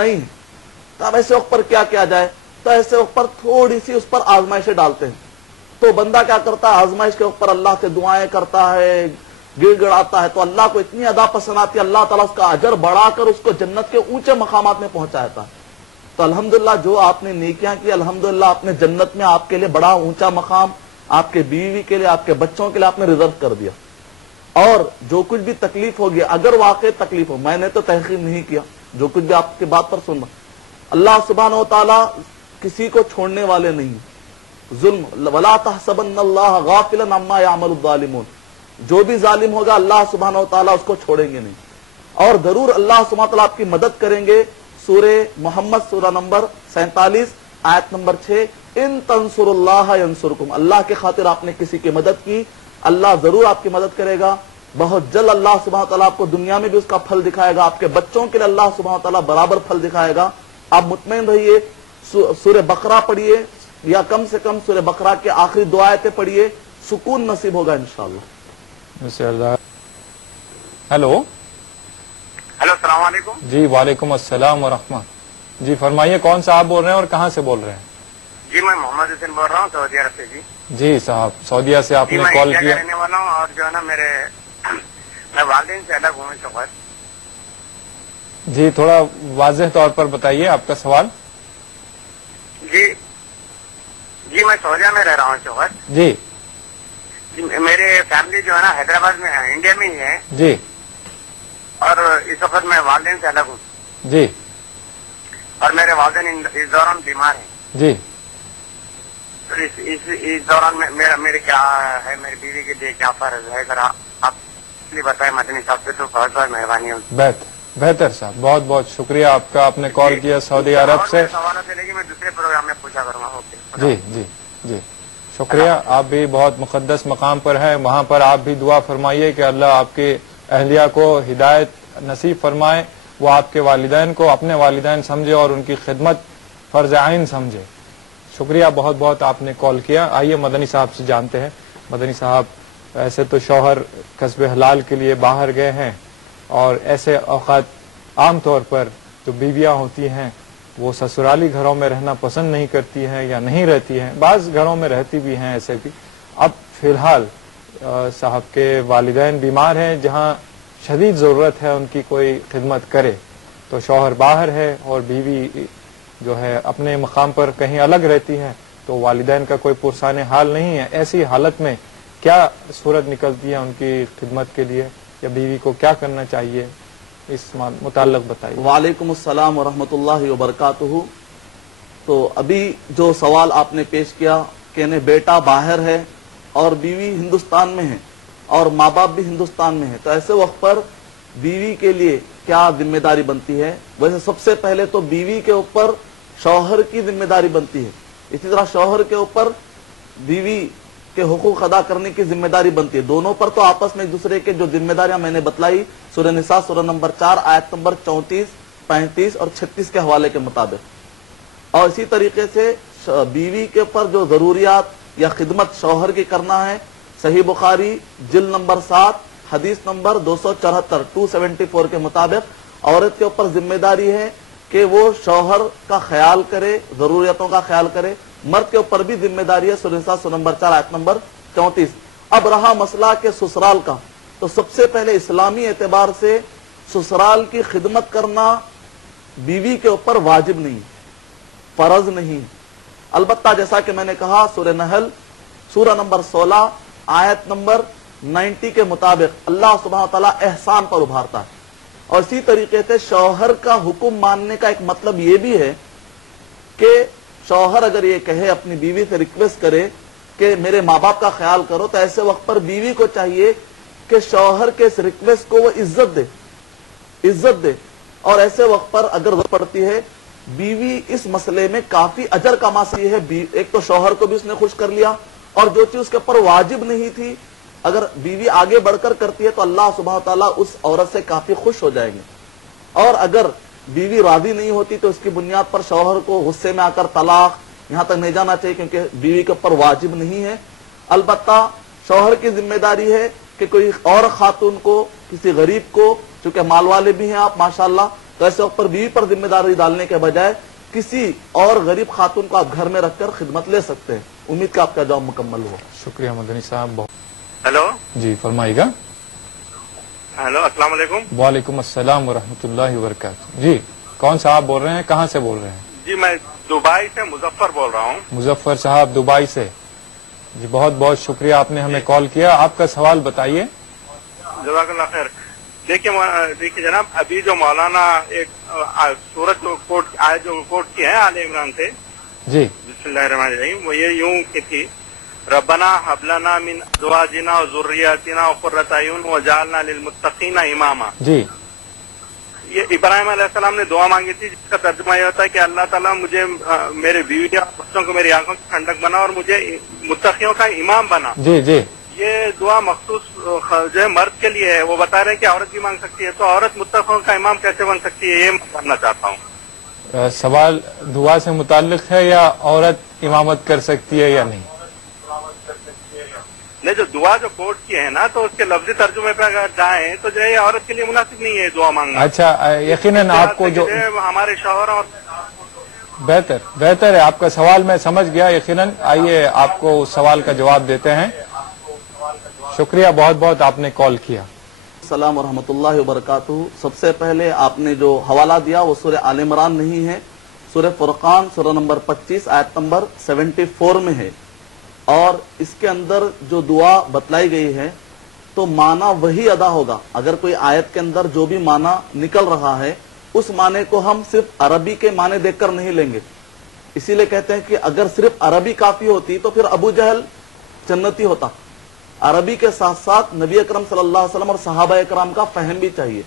نہیں ہے. تو اب ایسے وقت پر کیا کیا جائے؟ تو ایسے وقت پر تھوڑی سی اس پر آزمائشیں ڈالتے ہیں. تو بندہ کیا کرتا ہے؟ آزمائش کے وقت پر اللہ سے دعائیں کرتا ہے، گڑ گڑاتا ہے، تو اللہ کو اتنی ادا پسند آتی ہے، اللہ تعالیٰ اس کا اجر بڑھا کر اس کو جنت کے اونچے مقامات میں پہنچاتا ہے. تو الحمدللہ جو آپ نے نیکیاں کی، الحمدللہ آپ نے جنت میں آپ کے لیے بڑا اونچا مقام، آپ کے بیوی کے لیے، آپ کے بچوں کے لیے آپ نے ریزرو کر دیا. اور جو کچھ بھی تکلیف ہوگی، اگر واقع تکلیف ہو، میں نے تو تحقیق نہیں کیا، جو کچھ بھی آپ کی بات پر سننا، اللہ سبحانہ و تعالیٰ کسی کو چھوڑنے والے نہیں. ظلم ولا تحسبن اللہ غافلا عما یعمل الظالمون، جو بھی ظالم ہوگا اللہ سبحانہ و تعالیٰ اس کو چھوڑیں گے نہیں، اور ضرور اللہ سبحانہ و تعالیٰ آپ کی مدد کریں گے. سورہ محمد سورہ نمبر 47 آیت نمبر 6، ان تنصر اللہ ینصرکم، اللہ کے خاطر آپ نے کسی کی مدد کی، اللہ ضرور آپ کی مدد کرے گا. بہت جلد اللہ سبحانہ تعالیٰ آپ کو دنیا میں بھی اس کا پھل دکھائے گا، آپ کے بچوں کے لیے اللہ سبحانہ تعالیٰ برابر پھل دکھائے گا. آپ مطمئن رہیے. سورہ بقرہ پڑھیے، یا کم سے کم سورہ بقرہ کے آخری دو آیتیں پڑھیے، سکون نصیب ہوگا انشاءاللہ. ہیلو ہیلو، السلام علیکم. جی وعلیکم السلام ورحمہ. جی فرمائیے، کون صاحب بول رہے ہیں اور کہاں سے بول رہے ہیں؟ جی میں محمد حسین بول رہا ہوں سعودی عرب سے. جی صاحب، سعودیہ سے آپ نے کال کیا. رہنے والا ہوں، اور جو ہے نا میں والدین سے الگ ہوں اس وقت. جی تھوڑا واضح طور پر بتائیے آپ کا سوال. جی میں سعودیہ میں رہ رہا ہوں اس وقت. جی میرے فیملی جو ہے نا حیدرآباد میں انڈیا میں ہی ہے. جی اور اس وقت میں والدین سے الگ ہوں. جی اور میرے والدین اس دوران بیمار ہیں. جی اس دوران میرے کیا ہے، میری بیوی کے لیے کیا فرض ہے، ذرا آپ بتائیں مدنی صاحب سے، تو بہت بہت مہربانی ہوگی. بہتر صاحب، بہت بہت شکریہ آپ کا، آپ نے کال کیا سعودی عرب سے. سوالات لے کے میں دوسرے پروگرام میں پوچھا کروں گا. جی جی جی شکریہ. آپ بھی بہت مقدس مقام پر ہیں، وہاں پر آپ بھی دعا فرمائیے کہ اللہ آپ کے اہلیہ کو ہدایت نصیب فرمائے، وہ آپ کے والدین کو اپنے والدین سمجھے اور ان کی خدمت فرض عین سمجھے. شکریہ بہت بہت، آپ نے کال کیا. آئیے مدنی صاحب سے جانتے ہیں. مدنی صاحب، ایسے تو شوہر کسب حلال کے لیے باہر گئے ہیں، اور ایسے اوقات عام طور پر جو بیویاں ہوتی ہیں وہ سسرالی گھروں میں رہنا پسند نہیں کرتی ہیں یا نہیں رہتی ہیں، بعض گھروں میں رہتی بھی ہیں ایسے بھی. اب فی الحال صاحب کے والدین بیمار ہیں، جہاں شدید ضرورت ہے ان کی کوئی خدمت کرے، تو شوہر باہر ہے اور بیوی جو ہے اپنے مقام پر کہیں الگ رہتی ہے، تو والدین کا کوئی پرسان حال نہیں ہے. ایسی حالت میں کیا صورت نکلتی ہے ان کی خدمت کے لیے، یا بیوی کو کیا کرنا چاہیے، اس متعلق بتائیے. وعلیکم السلام ورحمۃ اللہ وبرکاتہ. تو ابھی جو سوال آپ نے پیش کیا کہ بیٹا باہر ہے اور بیوی ہندوستان میں ہے اور ماں باپ بھی ہندوستان میں ہے، تو ایسے وقت پر بیوی کے لیے کیا ذمہ داری بنتی ہے؟ ویسے سب سے پہلے تو بیوی کے اوپر شوہر کی ذمہ داری بنتی ہے، اسی طرح شوہر کے اوپر بیوی کے حقوق ادا کرنے کی ذمہ داری بنتی ہے. دونوں پر تو آپس میں ایک دوسرے کے جو ذمہ داریاں میں نے بتلائی سورہ نساء سورہ نمبر 4 آیت نمبر 34، 35 اور 36 کے حوالے کے مطابق. اور اسی طریقے سے بیوی کے اوپر جو ضروریات یا خدمت شوہر کی کرنا ہے، صحیح بخاری جلد نمبر 7 حدیث نمبر 274 274 کے مطابق عورت کے اوپر ذمہ داری ہے کہ وہ شوہر کا خیال کرے، ضروریاتوں کا خیال کرے. مرد کے اوپر بھی ذمہ داری ہے، سورہ نساء سورہ نمبر 4 آیت نمبر 34. اب رہا مسئلہ کہ سسرال کا، تو سب سے پہلے اسلامی اعتبار سے سسرال کی خدمت کرنا بیوی کے اوپر واجب نہیں، فرض نہیں. البتہ جیسا کہ میں نے کہا سورہ نحل سورہ نمبر 16 آیت نمبر 90 کے مطابق اللہ سبحانہ تعالیٰ احسان پر ابھارتا ہے. اور اسی طریقے سے شوہر کا حکم ماننے کا ایک مطلب یہ بھی ہے کہ شوہر اگر یہ کہے، اپنی بیوی سے ریکویسٹ کرے کہ میرے ماں باپ کا خیال کرو، تو ایسے وقت پر بیوی کو چاہیے کہ شوہر کے اس ریکویسٹ کو وہ عزت دے. اور ایسے وقت پر اگر ضرورت پڑتی ہے، بیوی اس مسئلے میں کافی اجر کما سکتی ہے. ایک تو شوہر کو بھی اس نے خوش کر لیا، اور جو چیز اس کے اوپر واجب نہیں تھی اگر بیوی آگے بڑھ کر کرتی ہے تو اللہ سبحانہ تعالیٰ اس عورت سے کافی خوش ہو جائیں گے. اور اگر بیوی راضی نہیں ہوتی تو اس کی بنیاد پر شوہر کو غصے میں آ کر طلاق یہاں تک نہیں جانا چاہیے، کیونکہ بیوی کے اوپر واجب نہیں ہے. البتہ شوہر کی ذمہ داری ہے کہ کوئی اور خاتون کو، کسی غریب کو، چونکہ مال والے بھی ہیں آپ ماشاءاللہ، تو ایسے وقت پر بیوی پر ذمہ داری ڈالنے کے بجائے کسی اور غریب خاتون کو آپ گھر میں رکھ کر خدمت لے سکتے ہیں. امید کہ آپ کا جواب مکمل ہو. شکریہ مدنی صاحب. بہت ہیلو جی فرمائیے گا. ہیلو السلام علیکم. وعلیکم السلام ورحمۃ اللہ وبرکاتہ. جی کون صاحب آپ بول رہے ہیں, کہاں سے بول رہے ہیں؟ جی میں دبئی سے مظفر بول رہا ہوں. مظفر صاحب دبئی سے. جی بہت بہت شکریہ, آپ نے ہمیں کال کیا. آپ کا سوال بتائیے. جزاک اللہ خیر. دیکھیے جناب, ابھی جو مولانا ایک سورت جو کوٹ کی ہے آل عمران سے, جی بسم اللہ الرحمن الرحیم, وہ یہ یوں کی تھی, ربنا هب لنا من ازواجنا وذرياتنا قرۃ اعین وجعلنا للمتقین اماما. جی یہ ابراہیم علیہ السلام نے دعا مانگی تھی, جس کا ترجمہ یہ ہوتا ہے کہ اللہ تعالیٰ مجھے میرے بیوی اور بچوں کو میری آنکھوں کی ٹھنڈک بنا اور مجھے متقیوں کا امام بنا. جی جی یہ دعا مخصوص جو ہے مرد کے لیے ہے. وہ بتا رہے ہیں کہ عورت بھی مانگ سکتی ہے, تو عورت متقیوں کا امام کیسے بن سکتی ہے, یہ میں جاننا چاہتا ہوں. سوال دعا سے متعلق ہے یا عورت امامت کر سکتی ہے یا نہیں؟ نہیں, جو دعا جو کوٹ کی ہے نا, تو اس کے لفظی ترجمے پہ اگر جائیں تو جو ہے عورت کے لیے مناسب نہیں ہے دعا مانگنا. اچھا یقیناً آپ کو جو ہمارے شوہر اور بہتر ہے, آپ کا سوال میں سمجھ گیا یقیناً. آئیے آپ کو اس سوال کا جواب دیتے ہیں. شکریہ بہت بہت, آپ نے کال کیا. السلام ورحمۃ اللہ وبرکاتہ. سب سے پہلے آپ نے جو حوالہ دیا وہ سورہ آل عمران نہیں ہے, سورہ فرقان سورہ نمبر 25 آیت نمبر 74 میں ہے. اور اس کے اندر جو دعا بتلائی گئی ہے تو معنی وہی ادا ہوگا. اگر کوئی آیت کے اندر جو بھی معنی نکل رہا ہے اس معنی کو ہم صرف عربی کے معنی دیکھ کر نہیں لیں گے. اسی لیے کہتے ہیں کہ اگر صرف عربی کافی ہوتی تو پھر ابو جہل جنتی ہوتا. عربی کے ساتھ ساتھ نبی اکرم صلی اللہ علیہ وسلم اور صحابہ اکرام کا فہم بھی چاہیے.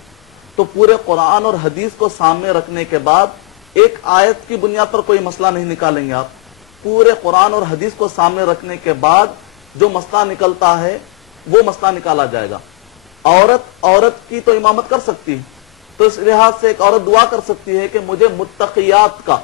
تو پورے قرآن اور حدیث کو سامنے رکھنے کے بعد ایک آیت کی بنیاد پر کوئی مسئلہ نہیں نکالیں گے آپ. پورے قرآن اور حدیث کو سامنے رکھنے کے بعد جو مسئلہ نکلتا ہے وہ مسئلہ نکالا جائے گا. عورت کی تو امامت کر سکتی ہے, تو اس لحاظ سے ایک عورت دعا کر سکتی ہے کہ مجھے متقیات کا,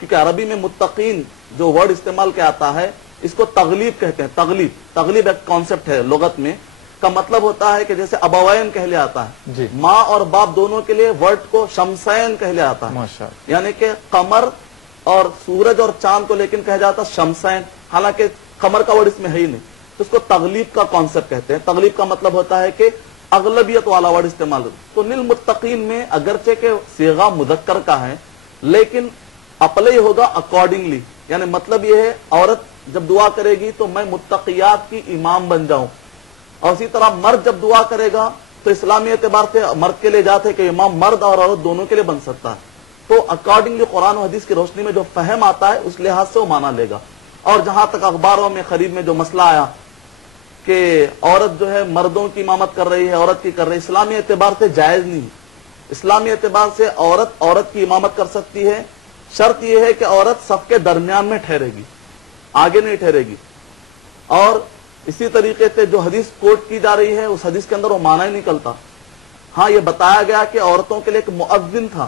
کیونکہ عربی میں متقین جو ورڈ استعمال کیا آتا ہے اس کو تغلیب کہتے ہیں. تغلیب ایک کانسیپٹ ہے لغت میں, کا مطلب ہوتا ہے کہ جیسے ابوین کہہ لیا آتا ہے جی. ماں اور باپ دونوں کے لیے ورڈ کو شمسین کہہ لیا آتا ہے. ماشاءاللہ. یعنی کہ قمر اور سورج اور چاند کو لیکن کہا جاتا شمسین, حالانکہ قمر کا ورڈ اس میں ہے ہی نہیں. تو اس کو تغلیب کا کانسیپٹ کہتے ہیں. تغلیب کا مطلب ہوتا ہے کہ اغلبیت والا ورڈ استعمال ہوتا ہے. تو للمتقین میں اگرچہ کہ صیغہ مذکر کا ہے لیکن اپلائی ہوگا اکارڈنگلی. یعنی مطلب یہ ہے عورت جب دعا کرے گی تو میں متقیات کی امام بن جاؤں, اور اسی طرح مرد جب دعا کرے گا تو اسلامی اعتبار سے مرد کے لیے جاتے کہ امام مرد اور عورت دونوں کے لیے بن سکتا ہے. تو اکارڈنگلی قرآن و حدیث کی روشنی میں جو فہم آتا ہے اس لحاظ سے وہ مانا لے گا. اور جہاں تک اخباروں میں خرید میں جو مسئلہ آیا کہ عورت جو ہے مردوں کی امامت کر رہی ہے, عورت کی کر رہی ہے, اسلامی اعتبار سے جائز نہیں ہے. اسلامی اعتبار سے عورت کی امامت کر سکتی ہے. شرط یہ ہے کہ عورت صف کے درمیان میں ٹھہرے گی, آگے نہیں ٹھہرے گی. اور اسی طریقے سے جو حدیث کوٹ کی جا رہی ہے اس حدیث کے اندر وہ معنی ہی نکلتا. ہاں یہ بتایا گیا کہ عورتوں کے لیے ایک مؤذن تھا,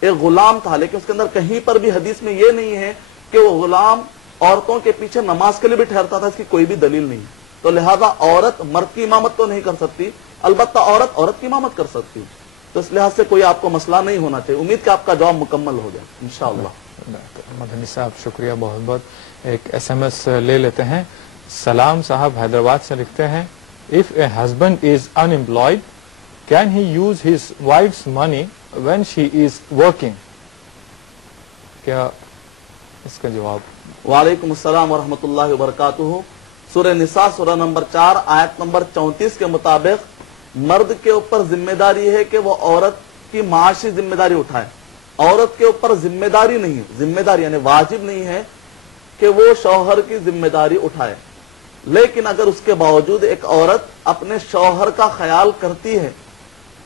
ایک غلام تھا, لیکن اس کے اندر کہیں پر بھی حدیث میں یہ نہیں ہے کہ وہ غلام عورتوں کے پیچھے نماز کے لیے بھی ٹھہرتا تھا. اس کی کوئی بھی دلیل نہیں. تو لہذا عورت مرد کی امامت تو نہیں کر سکتی, البتہ عورت کی امامت کر سکتی. تو اس لحاظ سے کوئی آپ کو مسئلہ نہیں ہونا چاہیے. امید کہ آپ کا جواب مکمل ہو جائے انشاءاللہ. مدنی صاحب شکریہ بہت بہت. ایک SMS لے لیتے ہیں. سلام صاحب حیدرآباد سے لکھتے ہیں, if a husband is unemployed, can he use his wife's money when she is working? کیا اس کا جواب؟ وعلیکم السلام ورحمۃ اللہ وبرکاتہ. سورہ نساء سورہ نمبر 4 آیت نمبر 34 کے مطابق مرد کے اوپر ذمہ داری ہے کہ وہ عورت کی معاشی ذمہ داری اٹھائے. عورت کے اوپر ذمہ داری نہیں, ذمہ داری یعنی واجب نہیں ہے کہ وہ شوہر کی ذمہ داری اٹھائے. لیکن اگر اس کے باوجود ایک عورت اپنے شوہر کا خیال کرتی ہے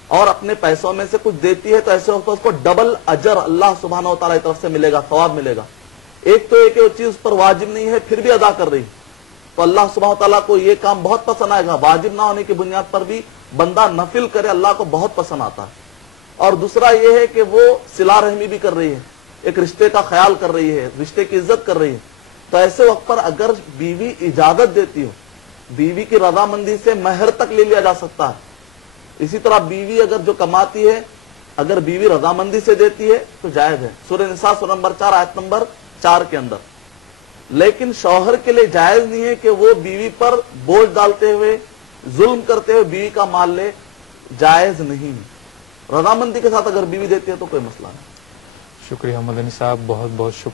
اور اپنے پیسوں میں سے کچھ دیتی ہے تو ایسے وقت اس کو ڈبل اجر اللہ سبحانہ و تعالیٰ کی طرف سے ملے گا, ثواب ملے گا. ایک تو ایک چیز پر واجب نہیں ہے پھر بھی ادا کر رہی تو اللہ سبحانہ و تعالیٰ کو یہ کام بہت پسند آئے گا. واجب نہ ہونے کی بنیاد پر بھی بندہ نفل کرے اللہ کو بہت پسند آتا ہے. اور دوسرا یہ ہے کہ وہ صلہ رحمی بھی کر رہی ہے, ایک رشتے کا خیال کر رہی ہے, رشتے کی عزت کر رہی ہے. تو ایسے وقت پر اگر بیوی اجازت دیتی ہو, بیوی کی رضامندی سے مہر تک لے لیا جا سکتا ہے. اسی طرح بیوی اگر جو کماتی ہے اگر بیوی رضامندی سے دیتی ہے تو جائز ہے، سورہ نساء سورہ نمبر 4 آیت نمبر 4 کے اندر. لیکن شوہر کے لیے جائز نہیں ہے کہ وہ بیوی پر بوجھ ڈالتے ہوئے ظلم کرتے ہوئے بیوی کا مال لے، جائز نہیں. رضامندی کے ساتھ اگر بیوی دیتی ہے تو کوئی مسئلہ نہیں. شکریہ مدنی صاحب، بہت بہت شکریہ.